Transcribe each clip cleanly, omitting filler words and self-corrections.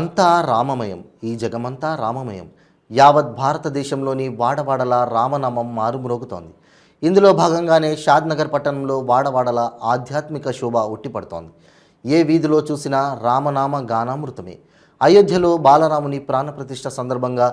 అంతా రామమయం, ఈ జగమంతా రామమయం. యావత్ భారతదేశంలోని వాడవాడల రామనామం మారుమ్రోగుతోంది. ఇందులో భాగంగానే షాద్నగర్ పట్టణంలో వాడవాడల ఆధ్యాత్మిక శోభ ఉట్టిపడుతోంది. ఏ వీధిలో చూసినా రామనామ గానామృతమే. అయోధ్యలో బాలరాముని ప్రాణప్రతిష్ఠ సందర్భంగా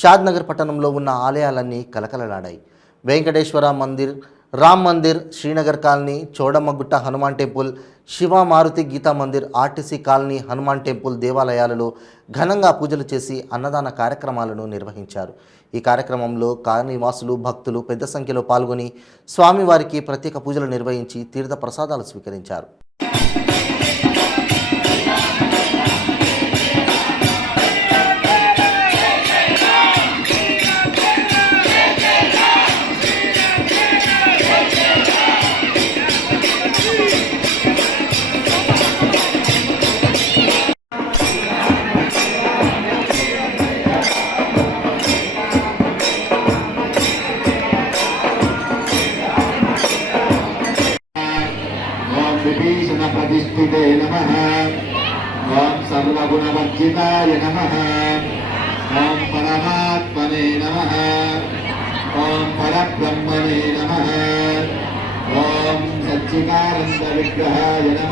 షాద్నగర్ పట్టణంలో ఉన్న ఆలయాలన్నీ కలకలలాడాయి. Venkateswara Mandir, Ram Mandir, Srinagar colony, Chowdammagutta Hanuman temple, Shiva Maruti Geeta Mandir, RTC colony, Hanuman temple దేవాలయాలలో ఘనంగా పూజలు చేసి అన్నదాన కార్యక్రమాలను నిర్వహించారు. ఈ కార్యక్రమంలో కాలనీవాసులు, భక్తులు పెద్ద సంఖ్యలో పాల్గొని స్వామివారికి ప్రత్యేక పూజలు నిర్వహించి తీర్థ ప్రసాదాలు స్వీకరించారు. विभीषणप्रतिष्ठिते नमः। ओं सर्वगुणवर्जिताय नमः। ओं परमात्मने नमः। ओं परब्रह्मणे नमः। ओं सच्चिदानन्दविग्रहाय नमः।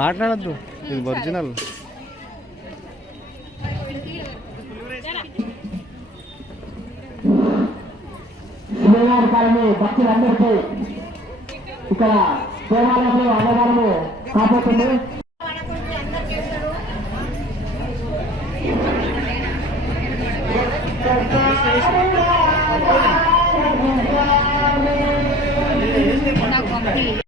మాట్లాడద్దు, ఇది ఒరిజినల్. భక్తులందరికీ ఇక్కడ దేవాలయంలో అన్నదానము కాకపోతుంది.